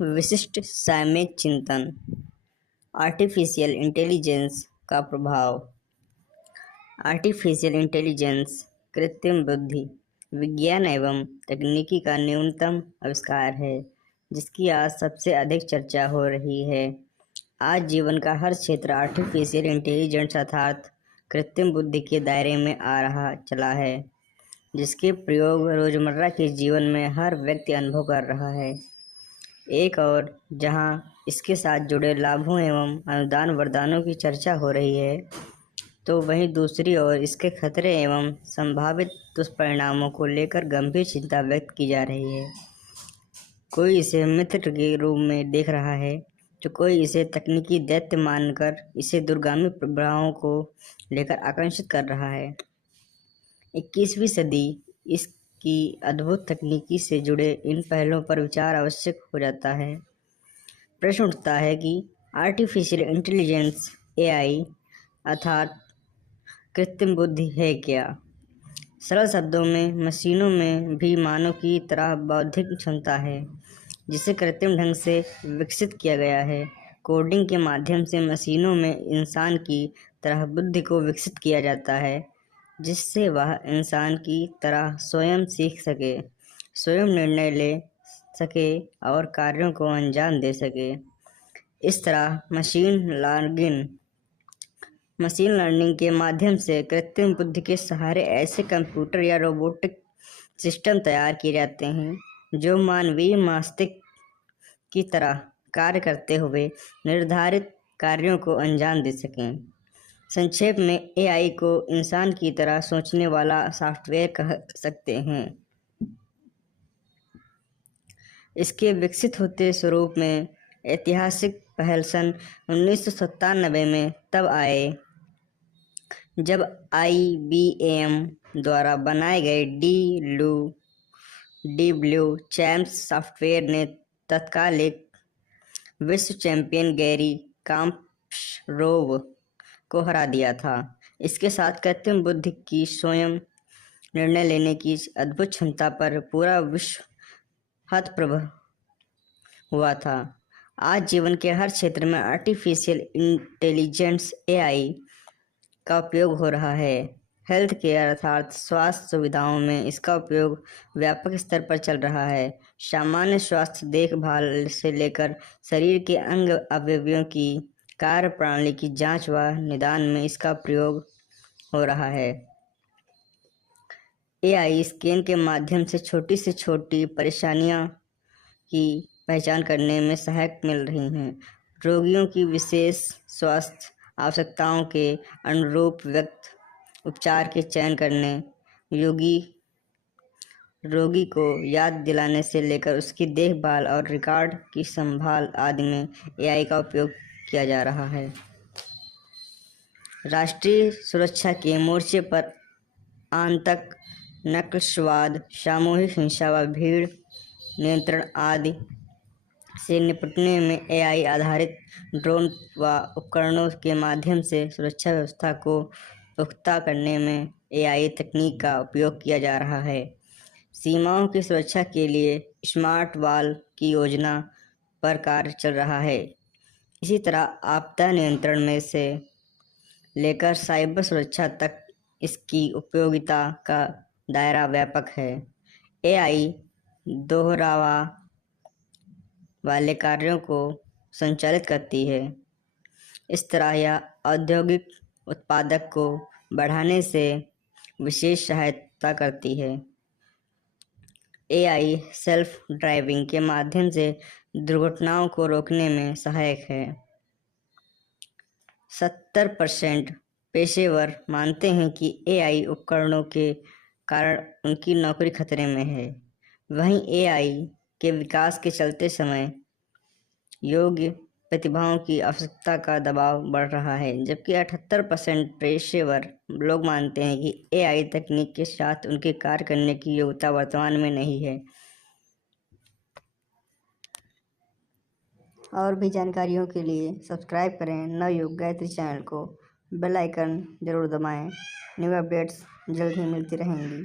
विशिष्ट सामयिक चिंतन। आर्टिफिशियल इंटेलिजेंस का प्रभाव। आर्टिफिशियल इंटेलिजेंस कृत्रिम बुद्धि विज्ञान एवं तकनीकी का न्यूनतम आविष्कार है जिसकी आज सबसे अधिक चर्चा हो रही है। आज जीवन का हर क्षेत्र आर्टिफिशियल इंटेलिजेंस अर्थात कृत्रिम बुद्धि के दायरे में आ रहा चला है, जिसके प्रयोग रोजमर्रा के जीवन में हर व्यक्ति अनुभव कर रहा है। एक और जहां इसके साथ जुड़े लाभों एवं अनुदान वरदानों की चर्चा हो रही है, तो वहीं दूसरी ओर इसके खतरे एवं संभावित दुष्परिणामों को लेकर गंभीर चिंता व्यक्त की जा रही है। कोई इसे मित्र के रूप में देख रहा है, तो कोई इसे तकनीकी दैत्य मानकर इसे दूरगामी प्रभावों को लेकर आकर्षित कर रहा है। 21वीं सदी इसकी अद्भुत तकनीकी से जुड़े इन पहलुओं पर विचार आवश्यक हो जाता है। प्रश्न उठता है कि आर्टिफिशियल इंटेलिजेंस एआई अर्थात कृत्रिम बुद्धि है क्या? सरल शब्दों में मशीनों में भी मानव की तरह बौद्धिक क्षमता है, जिसे कृत्रिम ढंग से विकसित किया गया है। कोडिंग के माध्यम से मशीनों में इंसान की तरह बुद्धि को विकसित किया जाता है, जिससे वह इंसान की तरह स्वयं सीख सके, स्वयं निर्णय ले सके और कार्यों को अंजाम दे सके। इस तरह मशीन लर्निंग के माध्यम से कृत्रिम बुद्धि के सहारे ऐसे कंप्यूटर या रोबोटिक सिस्टम तैयार किए जाते हैं जो मानवीय मस्तिष्क की तरह कार्य करते हुए निर्धारित कार्यों को अंजाम दे सकें। संक्षेप में एआई को इंसान की तरह सोचने वाला सॉफ्टवेयर कह सकते हैं। इसके विकसित होते स्वरूप में ऐतिहासिक पहल सन 1997 में तब आए जब IBM द्वारा बनाए गए डीप ब्लू चैम्प्स सॉफ्टवेयर ने तत्कालिक विश्व चैंपियन गैरी कास्पारोव को हरा दिया था। इसके साथ कृत्रिम बुद्धि की स्वयं निर्णय लेने की अद्भुत क्षमता पर पूरा विश्व हतप्रभ हुआ था। आज जीवन के हर क्षेत्र में आर्टिफिशियल इंटेलिजेंस एआई का उपयोग हो रहा है। हेल्थ केयर अर्थात स्वास्थ्य सुविधाओं में इसका उपयोग व्यापक स्तर पर चल रहा है। सामान्य स्वास्थ्य देखभाल से लेकर शरीर के अंग अवयवों की कार्य प्रणाली की जांच व निदान में इसका प्रयोग हो रहा है। एआई स्कैन के माध्यम से छोटी परेशानियां की पहचान करने में सहायक मिल रही हैं। रोगियों की विशेष स्वास्थ्य आवश्यकताओं के अनुरूप व्यक्त उपचार के चयन करने, रोगी को याद दिलाने से लेकर उसकी देखभाल और रिकॉर्ड की संभाल आदि में एआई का उपयोग किया जा रहा है। राष्ट्रीय सुरक्षा के मोर्चे पर आतंक, नक्सलवाद, सामूहिक हिंसा व भीड़ नियंत्रण आदि से निपटने में एआई आधारित ड्रोन व उपकरणों के माध्यम से सुरक्षा व्यवस्था को पुख्ता करने में एआई तकनीक का उपयोग किया जा रहा है। सीमाओं की सुरक्षा के लिए स्मार्ट वॉल की योजना पर कार्य चल रहा है। इसी तरह आपदा नियंत्रण में से लेकर साइबर सुरक्षा तक इसकी उपयोगिता का दायरा व्यापक है। एआई दोहरावा वाले कार्यों को संचालित करती है। इस तरह यह औद्योगिक उत्पादक को बढ़ाने से विशेष सहायता करती है। एआई सेल्फ ड्राइविंग के माध्यम से दुर्घटनाओं को रोकने में सहायक है। 70% पेशेवर मानते हैं कि एआई उपकरणों के कारण उनकी नौकरी खतरे में है। वहीं एआई के विकास के चलते समय योग्य प्रतिभाओं की आवश्यकता का दबाव बढ़ रहा है, जबकि 78% पेशेवर लोग मानते हैं कि एआई तकनीक के साथ उनके कार्य करने की योग्यता वर्तमान में नहीं है। और भी जानकारियों के लिए सब्सक्राइब करें नवयुग गायत्री चैनल को। बेल आइकन जरूर दबाएं। न्यू अपडेट्स जल्द ही मिलती रहेंगी।